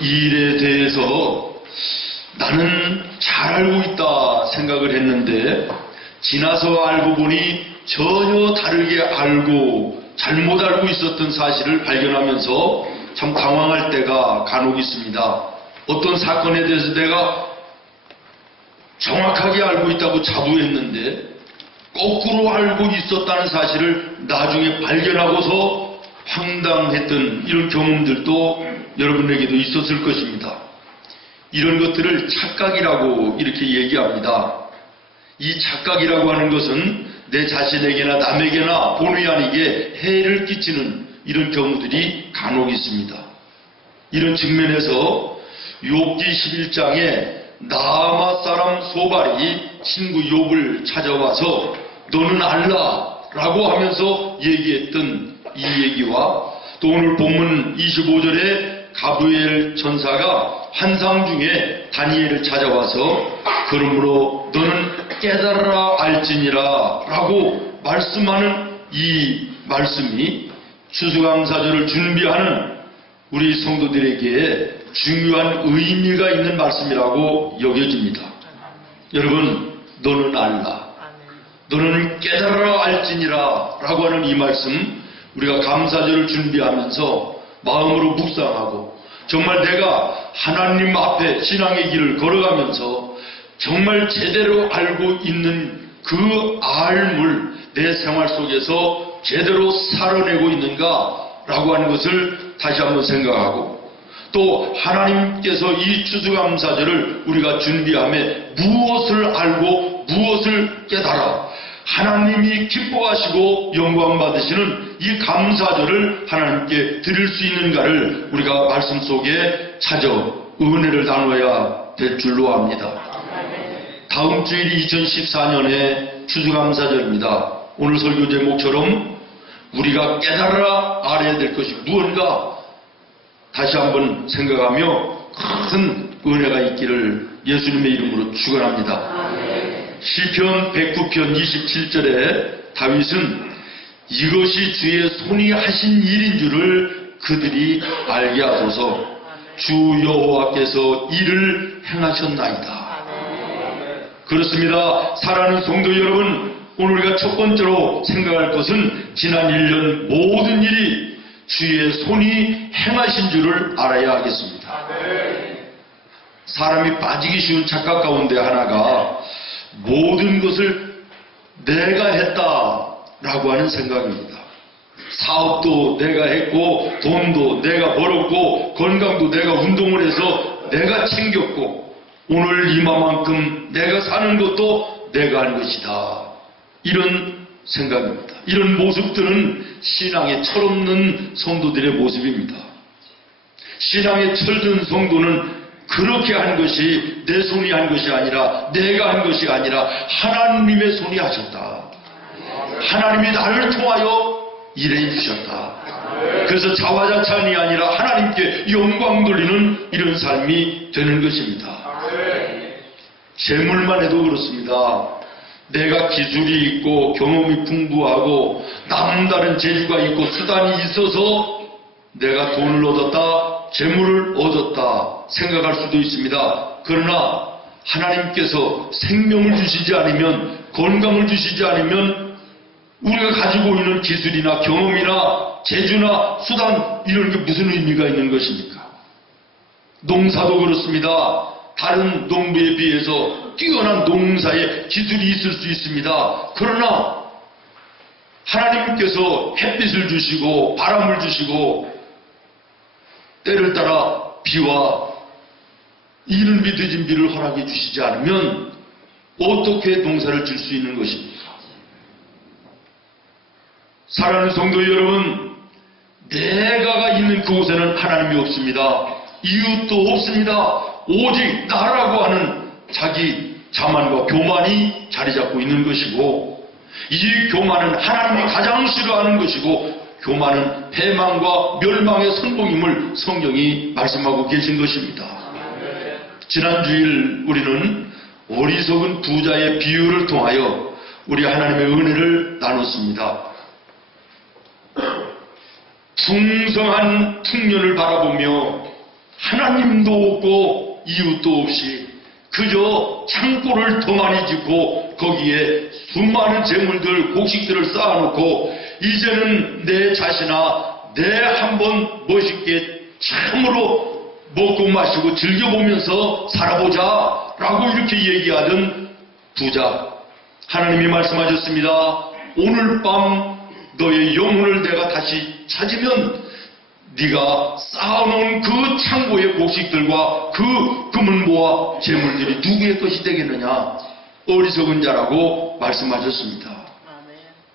이 일에 대해서 나는 잘 알고 있다 생각을 했는데 지나서 알고 보니 전혀 다르게 알고 잘못 알고 있었던 사실을 발견하면서 참 당황할 때가 간혹 있습니다. 어떤 사건에 대해서 내가 정확하게 알고 있다고 자부했는데 거꾸로 알고 있었다는 사실을 나중에 발견하고서 황당했던 이런 경험들도 여러분에게도 있었을 것입니다. 이런 것들을 착각이라고 이렇게 얘기합니다. 이 착각이라고 하는 것은 내 자신에게나 남에게나 본의 아니게 해를 끼치는 이런 경우들이 간혹 있습니다. 이런 측면에서 욥기 11장에 나아마 사람 소발이 친구 욥을 찾아와서 너는 알라 라고 하면서 얘기했던 이 얘기와 또 오늘 본문 25절에 가브리엘 천사가 환상 중에 다니엘을 찾아와서 그러므로 너는 깨달아라 알지니라 라고 말씀하는 이 말씀이 추수감사절을 준비하는 우리 성도들에게 중요한 의미가 있는 말씀이라고 여겨집니다. 여러분, 너는 알라, 너는 깨달아라 알지니라 라고 하는 이 말씀, 우리가 감사절을 준비하면서 마음으로 묵상하고 정말 내가 하나님 앞에 신앙의 길을 걸어가면서 정말 제대로 알고 있는 그 알물 내 생활 속에서 제대로 살아내고 있는가라고 하는 것을 다시 한번 생각하고 또 하나님께서 이 추수감사절을 우리가 준비함에 무엇을 알고 무엇을 깨달아 하나님이 기뻐하시고 영광 받으시는 이 감사절을 하나님께 드릴 수 있는가를 우리가 말씀 속에 찾아 은혜를 나눠야 될 줄로 압니다. 다음 주일이 2014년의 추수감사절입니다. 오늘 설교 제목처럼 우리가 깨달아 알아야 될 것이 무언가 다시 한번 생각하며 큰 은혜가 있기를 예수님의 이름으로 축원합니다. 시편 109편 27절에 다윗은 이것이 주의 손이 하신 일인 줄을 그들이 알게 하소서 주 여호와께서 이를 행하셨나이다. 그렇습니다. 사랑하는 성도 여러분, 오늘 우리가 첫 번째로 생각할 것은 지난 1년 모든 일이 주의 손이 행하신 줄을 알아야 하겠습니다. 사람이 빠지기 쉬운 착각 가운데 하나가 모든 것을 내가 했다라고 하는 생각입니다. 사업도 내가 했고 돈도 내가 벌었고 건강도 내가 운동을 해서 내가 챙겼고 오늘 이마만큼 내가 사는 것도 내가 한 것이다. 이런 생각입니다. 이런 모습들은 신앙에 철없는 성도들의 모습입니다. 신앙에 철든 성도는 그렇게 한 것이 내 손이 한 것이 아니라 내가 한 것이 아니라 하나님의 손이 하셨다. 하나님이 나를 통하여 일해 주셨다. 그래서 자화자찬이 아니라 하나님께 영광 돌리는 이런 삶이 되는 것입니다. 재물만 해도 그렇습니다. 내가 기술이 있고 경험이 풍부하고 남다른 재주가 있고 수단이 있어서 내가 돈을 얻었다, 재물을 얻었다 생각할 수도 있습니다. 그러나 하나님께서 생명을 주시지 않으면, 건강을 주시지 않으면 우리가 가지고 있는 기술이나 경험이나 재주나 수단 이런 게 무슨 의미가 있는 것입니까? 농사도 그렇습니다. 다른 농부에 비해서 뛰어난 농사에 기술이 있을 수 있습니다. 그러나 하나님께서 햇빛을 주시고 바람을 주시고 때를 따라 비와 이른 비 늦은 비를 허락해 주시지 않으면 어떻게 농사를 질 수 있는 것입니까? 사랑하는 성도 여러분, 내가가 있는 그곳에는 하나님이 없습니다. 이웃도 없습니다. 오직 나라고 하는 자기 자만과 교만이 자리 잡고 있는 것이고, 이 교만은 하나님이 가장 싫어하는 것이고, 교만은 패망과 멸망의 선봉임을 성경이 말씀하고 계신 것입니다. 지난 주일 우리는 어리석은 부자의 비유를 통하여 우리 하나님의 은혜를 나눴습니다. 풍성한 풍년을 바라보며 하나님도 없고 이웃도 없이 그저 창고를 더 많이 짓고 거기에 수많은 재물들, 곡식들을 쌓아놓고 이제는 내 자신아 내 한번 멋있게 참으로 먹고 마시고 즐겨보면서 살아보자 라고 이렇게 얘기하던 부자, 하나님이 말씀하셨습니다. 오늘 밤 너의 영혼을 내가 다시 찾으면 네가 쌓아놓은 그 창고의 곡식들과 그 금을 모아 재물들이 누구의 것이 되겠느냐? 어리석은 자라고 말씀하셨습니다.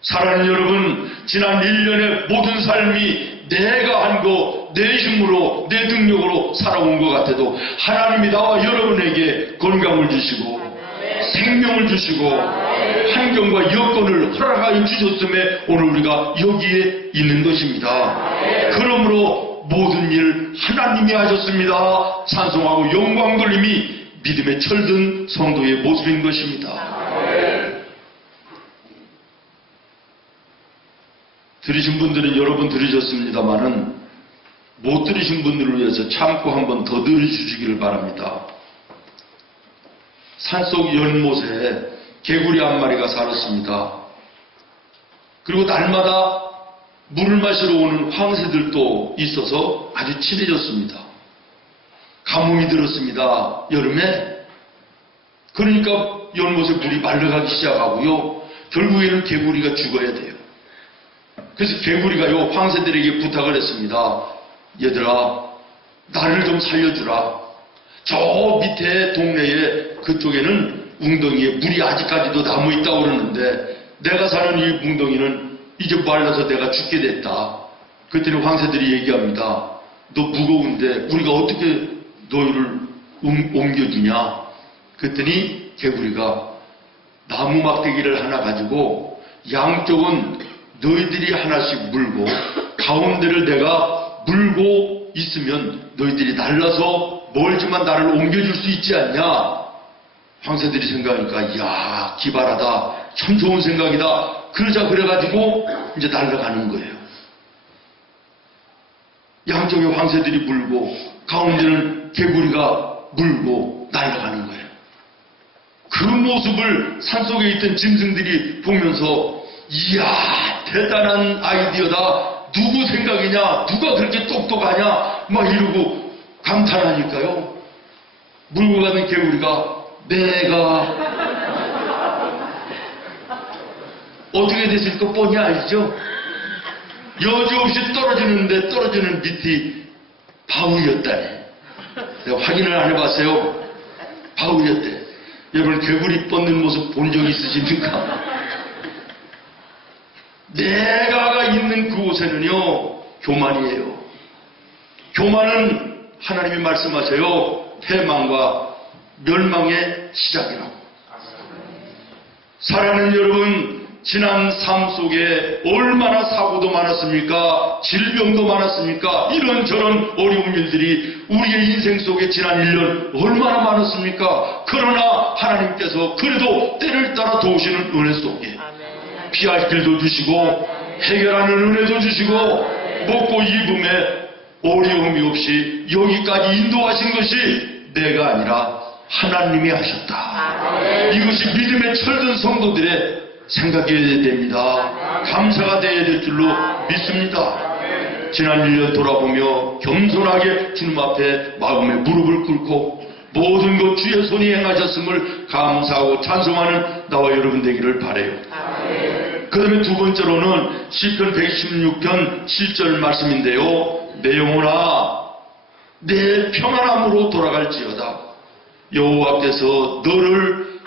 사랑하는 여러분, 지난 1년의 모든 삶이 내가 한 거, 내 힘으로, 내 능력으로 살아온 것 같아도 하나님이 나와 여러분에게 건강을 주시고 생명을 주시고 환경과 여건을 허락하여 주셨음에 오늘 우리가 여기에 있는 것입니다. 그러므로 모든 일 하나님이 하셨습니다. 찬송하고 영광 돌림이 믿음의 철든 성도의 모습인 것입니다. 들으신 분들은 여러분 들으셨습니다마는 못 들으신 분들을 위해서 참고 한 번 더 들어주시기를 바랍니다. 산속 연못에 개구리 한 마리가 살았습니다. 그리고 날마다 물을 마시러 오는 황새들도 있어서 아주 친해졌습니다. 가뭄이 들었습니다. 여름에. 그러니까 연못에 물이 말라가기 시작하고요. 결국에는 개구리가 죽어야 돼요. 그래서 개구리가요 황새들에게 부탁을 했습니다. 얘들아, 나를 좀 살려주라. 저 밑에 동네에 그쪽에는 웅덩이에 물이 아직까지도 남아있다고 그러는데 내가 사는 이 웅덩이는 이제 말라서 내가 죽게 됐다. 그랬더니 황새들이 얘기합니다. 너 무거운데 우리가 어떻게 너희를 옮겨주냐? 그랬더니 개구리가 나무 막대기를 하나 가지고 양쪽은 너희들이 하나씩 물고 가운데를 내가 물고 있으면 너희들이 날라서 멀지만 나를 옮겨줄 수 있지 않냐? 황새들이 생각하니까 이야 기발하다, 참 좋은 생각이다. 그러자 그래가지고 이제 날아가는 거예요. 양쪽에 황새들이 물고 가운데는 개구리가 물고 날아가는 거예요. 그 모습을 산속에 있던 짐승들이 보면서 이야 대단한 아이디어다. 누구 생각이냐? 누가 그렇게 똑똑하냐? 막 이러고 감탄하니까요. 물고 가는 개구리가 내가 어떻게 됐을까 뻔히 알죠? 여지없이 떨어지는데 떨어지는 밑이 바위였다니. 내가 확인을 안 해봤어요. 바위였대. 여러분 개구리 뻗는 모습 본 적 있으십니까? 내가가 있는 그곳에는요 교만이에요. 교만은 하나님이 말씀하세요. 패망과 멸망의 시작이라고. 사랑하는 여러분, 지난 삶 속에 얼마나 사고도 많았습니까? 질병도 많았습니까? 이런저런 어려운 일들이 우리의 인생 속에 지난 1년 얼마나 많았습니까? 그러나 하나님께서 그래도 때를 따라 도우시는 은혜 속에 피할 길도 주시고 해결하는 은혜도 주시고 먹고 입음에 어려움이 없이 여기까지 인도하신 것이 내가 아니라 하나님이 하셨다. 이것이 믿음의 철든 성도들의 생각해야 됩니다. 감사가 되어야 될 줄로 믿습니다. 지난 1년 돌아보며 겸손하게 주님 앞에 마음의 무릎을 꿇고 모든 것 주의 손이 행하셨음을 감사하고 찬송하는 나와 여러분 되기를 바라요. 그 다음에 두 번째로는 시편 116편 7절 말씀인데요. 내 영혼아 내 평안함으로 돌아갈지어다. 여호와께서 너를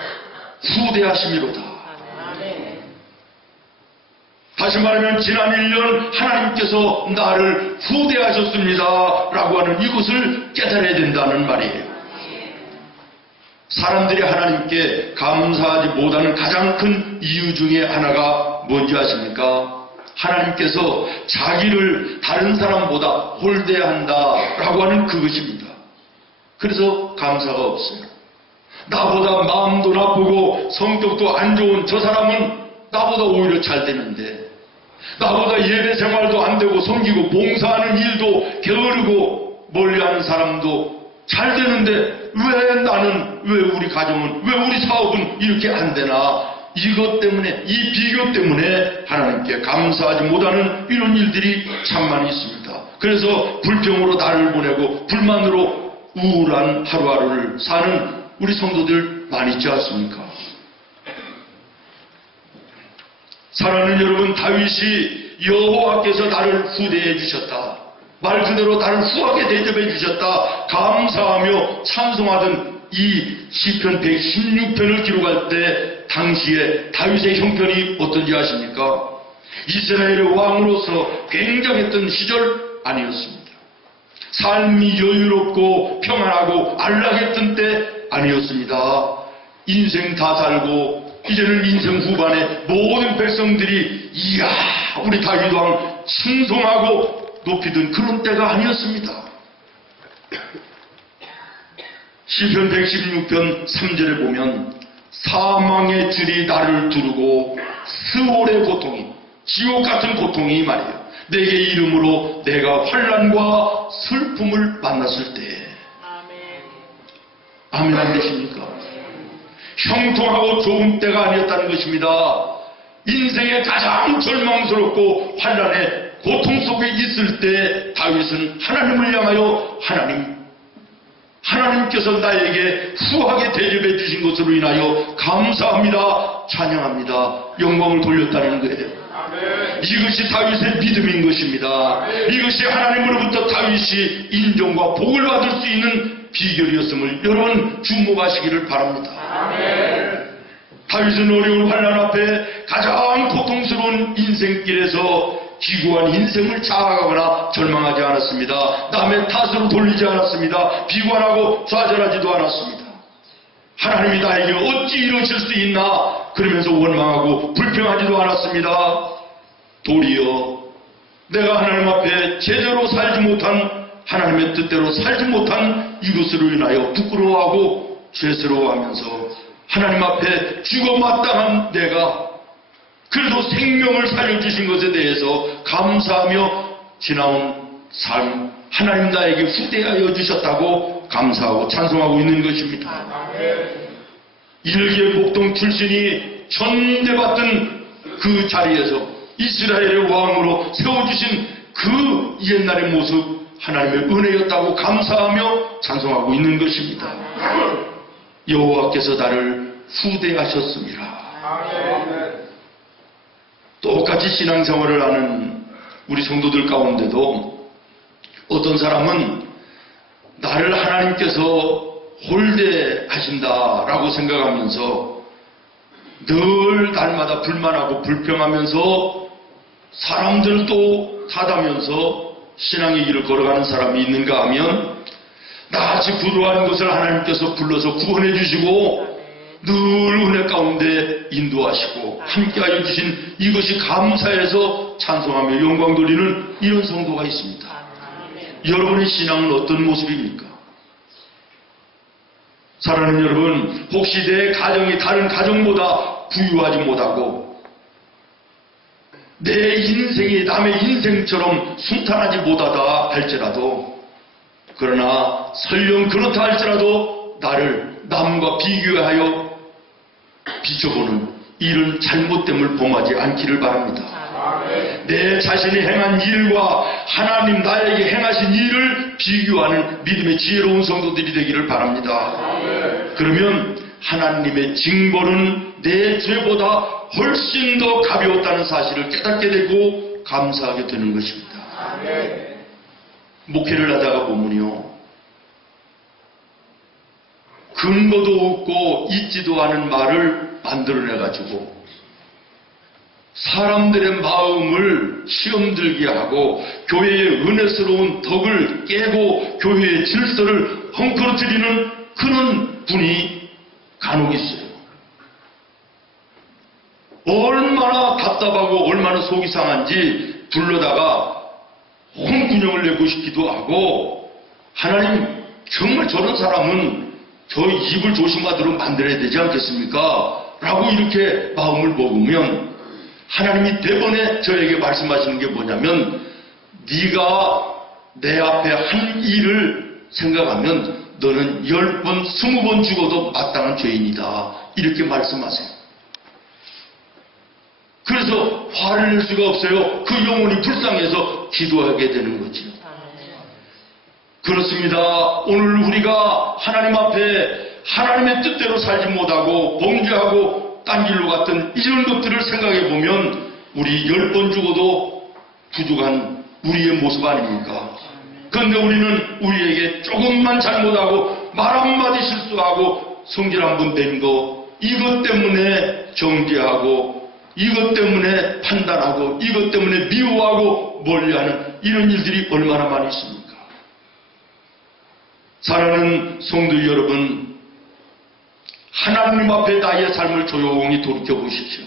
후대하심이로다. 다시 말하면 지난 1년 하나님께서 나를 후대하셨습니다 라고 하는 이것을 깨달아야 된다는 말이에요. 사람들이 하나님께 감사하지 못하는 가장 큰 이유 중에 하나가 뭔지 아십니까? 하나님께서 자기를 다른 사람보다 홀대한다 라고 하는 그것입니다. 그래서 감사가 없어요. 나보다 마음도 나쁘고 성격도 안 좋은 저 사람은 나보다 오히려 잘 되는데, 나보다 예배 생활도 안 되고 섬기고 봉사하는 일도 게으르고 멀리하는 사람도 잘 되는데 왜 나는, 왜 우리 가정은, 왜 우리 사업은 이렇게 안 되나? 이것 때문에, 이 비교 때문에 하나님께 감사하지 못하는 이런 일들이 참 많이 있습니다. 그래서 불평으로 나를 보내고 불만으로 우울한 하루하루를 사는 우리 성도들 많이 있지 않습니까? 사랑하는 여러분, 다윗이 여호와께서 나를 후대해 주셨다, 말 그대로 나를 후하게 대접해 주셨다 감사하며 찬송하던 이 시편 116편을 기록할 때 당시에 다윗의 형편이 어떤지 아십니까? 이스라엘의 왕으로서 굉장했던 시절 아니었습니다. 삶이 여유롭고 평안하고 안락했던 때 아니었습니다. 인생 다 살고 이제는 인생 후반에 모든 백성들이 이야 우리 다윗 왕 칭송하고 높이던 그런 때가 아니었습니다. 시편 116편 3절에 보면 사망의 줄이 나를 두르고 스올의 고통이, 지옥 같은 고통이 말이에요. 내게 이름으로 내가 환난과 슬픔을 만났을 때. 아멘 안 되십니까? 형통하고 좋은 때가 아니었다는 것입니다. 인생의 가장 절망스럽고 환난의 고통 속에 있을 때 다윗은 하나님을 향하여 하나님께서 나에게 후하게 대접해 주신 것으로 인하여 감사합니다, 찬양합니다, 영광을 돌렸다는 거예요. 이것이 다윗의 믿음인 것입니다. 이것이 하나님으로부터 다윗이 인정과 복을 받을 수 있는 비결이었음을 여러분 주목하시기를 바랍니다. 다윗은 어려운 환난 앞에 가장 고통스러운 인생길에서 기구한 인생을 자학하거나 절망하지 않았습니다. 남의 탓으로 돌리지 않았습니다. 비관하고 좌절하지도 않았습니다. 하나님이 나에게 어찌 이러실 수 있나 그러면서 원망하고 불평하지도 않았습니다. 도리어 내가 하나님 앞에 제대로 살지 못한, 하나님의 뜻대로 살지 못한 이것으로 인하여 부끄러워하고 죄스러워하면서 하나님 앞에 죽어 마땅한 내가 그래도 생명을 살려주신 것에 대해서 감사하며 지나온 삶, 하나님 나에게 후대하여 주셨다고 감사하고 찬송하고 있는 것입니다. 일개복동 출신이 전대받던 그 자리에서 이스라엘의 왕으로 세워주신 그 옛날의 모습, 하나님의 은혜였다고 감사하며 찬송하고 있는 것입니다. 여호와께서 나를 후대하셨습니다. 똑같이 신앙생활을 하는 우리 성도들 가운데도 어떤 사람은 나를 하나님께서 홀대하신다라고 생각하면서 늘 날마다 불만하고 불평하면서 사람들도 탓하면서 신앙의 길을 걸어가는 사람이 있는가 하면 나같이 불우한 것을 하나님께서 불러서 구원해 주시고 늘 은혜 가운데 인도하시고 함께하여 주신 이것이 감사해서 찬송하며 영광 돌리는 이런 성도가 있습니다. 여러분의 신앙은 어떤 모습입니까? 사랑하는 여러분, 혹시 내 가정이 다른 가정보다 부유하지 못하고 내 인생이 남의 인생처럼 순탄하지 못하다 할지라도, 그러나 설령 그렇다 할지라도 나를 남과 비교하여 비춰보는 이런 잘못됨을 범하지 않기를 바랍니다. 내 자신이 행한 일과 하나님 나에게 행하신 일을 비교하는 믿음의 지혜로운 성도들이 되기를 바랍니다. 그러면 하나님의 징벌은 내 죄보다 훨씬 더 가벼웠다는 사실을 깨닫게 되고 감사하게 되는 것입니다. 목회를 하다가 보면요, 근거도 없고 있지도 않은 말을 만들어내가지고 사람들의 마음을 시험 들게 하고 교회의 은혜스러운 덕을 깨고 교회의 질서를 헝클어뜨리는 그런 분이 간혹 있어요. 얼마나 답답하고 얼마나 속이 상한지 불러다가 혼군형을 내고 싶기도 하고, 하나님 정말 저런 사람은 저 입을 조심하도록 만들어야 되지 않겠습니까? 라고 이렇게 마음을 먹으면 하나님이 대번에 저에게 말씀하시는 게 뭐냐면, 네가 내 앞에 한 일을 생각하면 너는 10번, 20번 죽어도 마땅한 죄인이다. 이렇게 말씀하세요. 그래서 화를 낼 수가 없어요. 그 영혼이 불쌍해서 기도하게 되는 거죠. 그렇습니다. 오늘 우리가 하나님 앞에 하나님의 뜻대로 살지 못하고 범죄하고 딴 길로 갔던 이런 것들을 생각해 보면 우리 10번 죽어도 부족한 우리의 모습 아닙니까? 그런데 우리는 우리에게 조금만 잘못하고 말 한마디 실수하고 성질 한번 낸 거, 이것 때문에 정죄하고 이것 때문에 판단하고 이것 때문에 미워하고 멀리하는 이런 일들이 얼마나 많이 있습니까? 사랑하는 성도 여러분, 하나님 앞에 나의 삶을 조용히 돌이켜보십시오.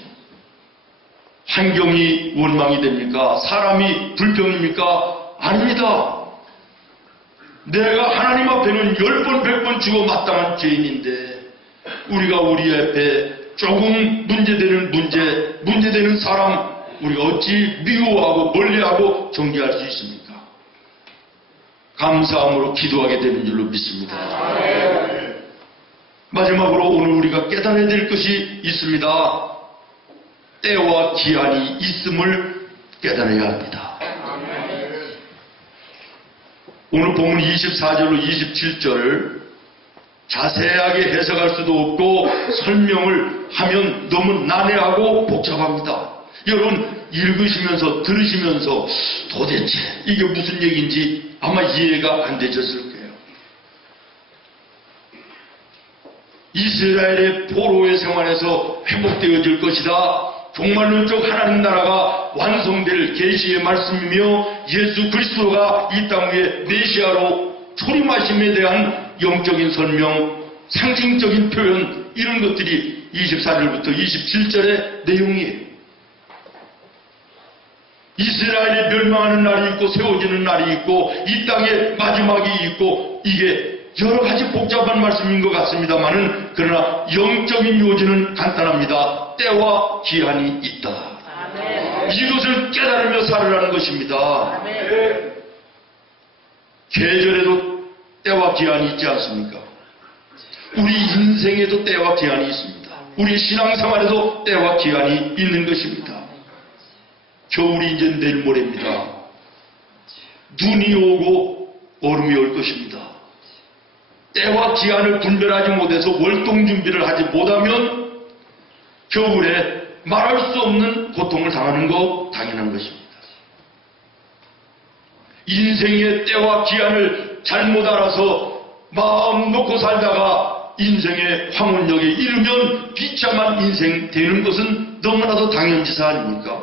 환경이 원망이 됩니까? 사람이 불평입니까? 아닙니다. 내가 하나님 앞에는 10번, 100번 죽어 마땅한 죄인인데 우리가 우리 앞에 조금 문제되는 사람 우리가 어찌 미워하고 멀리하고 정죄할 수 있습니까? 감사함으로 기도하게 되는 줄로 믿습니다. 마지막으로 오늘 우리가 깨달아야 될 것이 있습니다. 때와 기한이 있음을 깨달아야 합니다. 오늘 본문 24절로 27절 자세하게 해석할 수도 없고 설명을 하면 너무 난해하고 복잡합니다. 여러분 읽으시면서 들으시면서 도대체 이게 무슨 얘기인지 아마 이해가 안 되셨을 거예요. 이스라엘의 포로의 생활에서 회복되어질 것이다. 종말론적 하나님 나라가 완성될 계시의 말씀이며 예수 그리스도가 이 땅 위에 메시아로 초림하심에 대한 영적인 설명, 상징적인 표현 이런 것들이 24절부터 27절의 내용이에요. 이스라엘이 멸망하는 날이 있고 세워지는 날이 있고 이 땅에 마지막이 있고 이게 여러 가지 복잡한 말씀인 것 같습니다만은 그러나 영적인 요지는 간단합니다. 때와 기한이 있다. 아멘. 이것을 깨달으며 살으라는 것입니다. 아멘. 계절에도 때와 기한이 있지 않습니까? 우리 인생에도 때와 기한이 있습니다. 우리 신앙생활에도 때와 기한이 있는 것입니다. 겨울이 이제 내일 모레입니다. 눈이 오고 얼음이 올 것입니다. 때와 기한을 분별하지 못해서 월동 준비를 하지 못하면 겨울에 말할 수 없는 고통을 당하는 거 당연한 것입니다. 인생의 때와 기한을 잘못 알아서 마음 놓고 살다가 인생의 황혼역에 이르면 비참한 인생 되는 것은 너무나도 당연지사 아닙니까?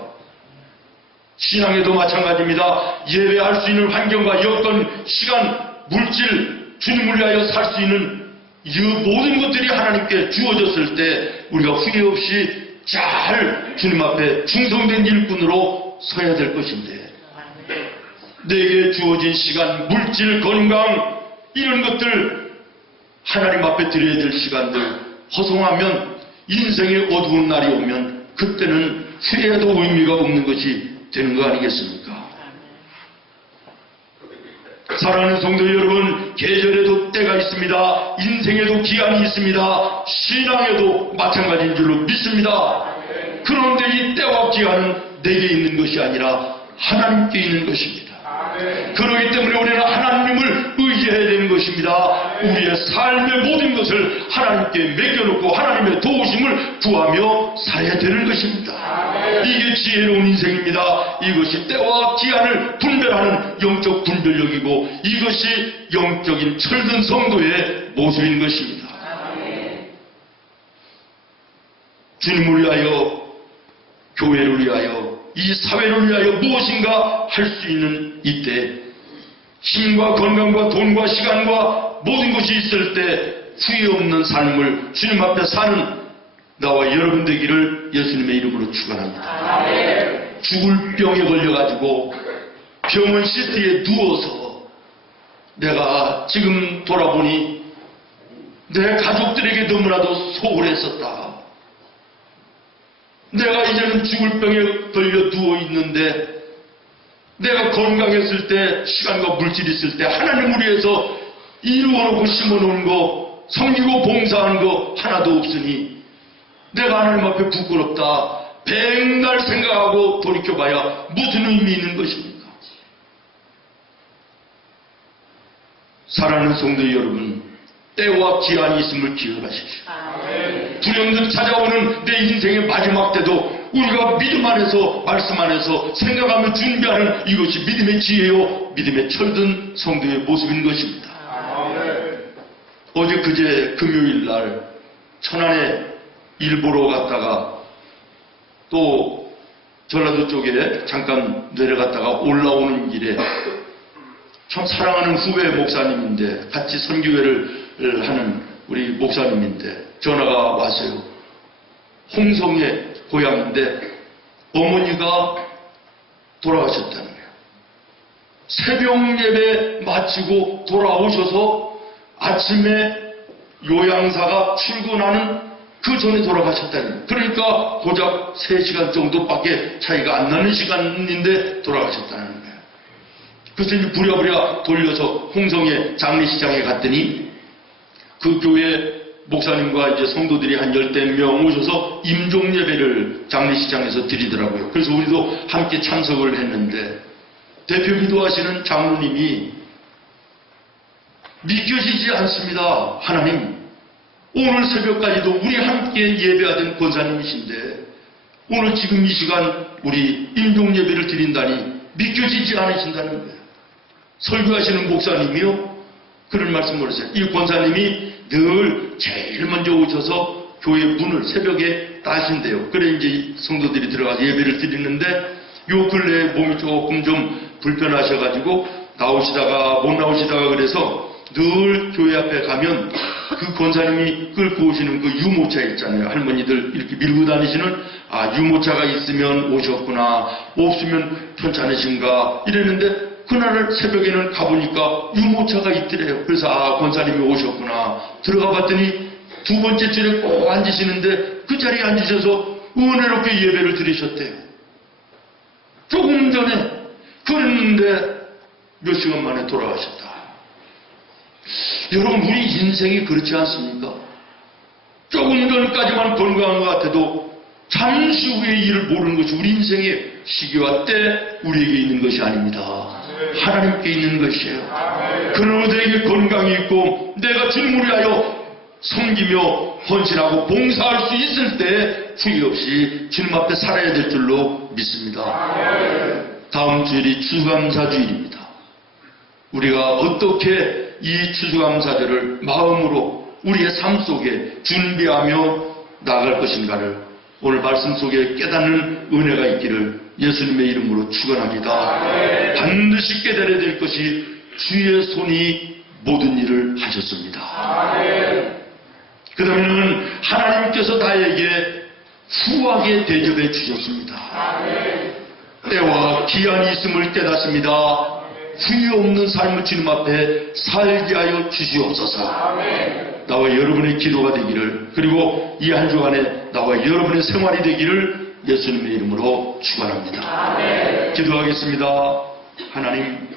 신앙에도 마찬가지입니다. 예배할 수 있는 환경과 여건, 시간, 물질, 주님을 위하여 살 수 있는 이 모든 것들이 하나님께 주어졌을 때 우리가 후회 없이 잘 주님 앞에 충성된 일꾼으로 서야 될 것인데 내게 주어진 시간, 물질, 건강 이런 것들 하나님 앞에 드려야 될 시간들 허송하면 인생의 어두운 날이 오면 그때는 후회해도 의미가 없는 것이 되는 거 아니겠습니까? 사랑하는 성도 여러분, 계절에도 때가 있습니다. 인생에도 기한이 있습니다. 신앙에도 마찬가지인 줄로 믿습니다. 그런데 이 때와 기한은 내게 있는 것이 아니라 하나님께 있는 것입니다. 그렇기 때문에 우리는 하나님을 의지해야 되는 것입니다. 우리의 삶의 모든 것을 하나님께 맡겨놓고 하나님의 도우심을 구하며 살아야 되는 것입니다. 이게 지혜로운 인생입니다. 이것이 때와 기한을 분별하는 영적 분별력이고 이것이 영적인 철든 성도의 모습인 것입니다. 주님을 위하여, 교회를 위하여, 이 사회를 위하여 무엇인가 할 수 있는 이때 힘과 건강과 돈과 시간과 모든 것이 있을 때 후회 없는 삶을 주님 앞에 사는 나와 여러분 되기를 예수님의 이름으로 축원합니다. 죽을 병에 걸려가지고 병원 시트에 누워서 내가 지금 돌아보니 내 가족들에게 너무나도 소홀했었다. 내가 이제는 죽을 병에 걸려 누워 있는데 내가 건강했을 때, 시간과 물질이 있을 때 하나님을 위해서 이루어놓고 심어놓은 거, 섬기고 봉사하는 거 하나도 없으니 내가 하나님 앞에 부끄럽다. 백날 생각하고 돌이켜봐야 무슨 의미 있는 것입니까? 사랑하는 성도 여러분, 때와 기한이 있음을 기억하십시오. 불현듯 찾아오는 내 인생의 마지막 때도 우리가 믿음 안에서, 말씀 안에서 생각하며 준비하는 이것이 믿음의 지혜요, 믿음의 철든 성도의 모습인 것입니다. 어제 그제 금요일 날 천안에 일 보러 갔다가 또 전라도 쪽에 잠깐 내려갔다가 올라오는 길에 참 사랑하는 후배 목사님인데, 같이 선교회를 하는 우리 목사님인데 전화가 왔어요. 홍성의 고향인데 어머니가 돌아가셨다는 거예요. 새벽 예배 마치고 돌아오셔서 아침에 요양사가 출근하는 그 전에 돌아가셨다는 거예요. 그러니까 고작 3시간 정도밖에 차이가 안 나는 시간인데 돌아가셨다는 거예요. 그래서 이제 부랴부랴 돌려서 홍성의 장례식장에 갔더니 그 교회 목사님과 이제 성도들이 한 10명 오셔서 임종 예배를 장례식장에서 드리더라고요. 그래서 우리도 함께 참석을 했는데 대표 기도하시는 장로님이 믿겨지지 않습니다. 하나님, 오늘 새벽까지도 우리 함께 예배하던 권사님이신데 오늘 지금 이 시간 우리 임종 예배를 드린다니 믿겨지지 않으신다는 거예요. 설교하시는 목사님이요, 그런 말씀을 하세요. 이 권사님이 늘 제일 먼저 오셔서 교회 문을 새벽에 따신대요. 그래 이제 성도들이 들어가서 예배를 드리는데 요 근래에 몸이 조금 좀 불편하셔가지고 나오시다가 못 나오시다가 그래서 늘 교회 앞에 가면 그 권사님이 끌고 오시는 그 유모차 있잖아요. 할머니들 이렇게 밀고 다니시는, 아, 유모차가 있으면 오셨구나, 없으면 편찮으신가 이랬는데 그날 새벽에는 가보니까 유모차가 있더래요. 그래서 아, 권사님이 오셨구나. 들어가 봤더니 두 번째 줄에 꼭 앉으시는데 그 자리에 앉으셔서 은혜롭게 예배를 드리셨대요. 조금 전에 그랬는데 몇 시간 만에 돌아가셨다. 여러분, 우리 인생이 그렇지 않습니까? 조금 전까지만 건강한 것 같아도 잠시 후의 일을 모르는 것이 우리 인생의 시기와 때 우리에게 있는 것이 아닙니다. 하나님께 있는 것이에요. 그런 우리에게 건강이 있고 내가 주님을 위하여 섬기며 헌신하고 봉사할 수 있을 때 후회 없이 주님 앞에 살아야 될 줄로 믿습니다. 다음 주일이 추수감사주일입니다. 우리가 어떻게 이 추수감사절을 마음으로 우리의 삶 속에 준비하며 나아갈 것인가를 오늘 말씀 속에 깨닫는 은혜가 있기를 예수님의 이름으로 축원합니다. 반드시 깨달아야 될 것이 주의 손이 모든 일을 하셨습니다. 그 다음에는 하나님께서 나에게 후하게 대접해 주셨습니다. 때와 기한이 있음을 깨닫습니다. 후회 없는 삶을 주님 앞에 살게 하여 주시옵소서. 나와 여러분의 기도가 되기를, 그리고 이 한 주간에 나와 여러분의 생활이 되기를 예수님의 이름으로 축원합니다. 기도하겠습니다. 하나님,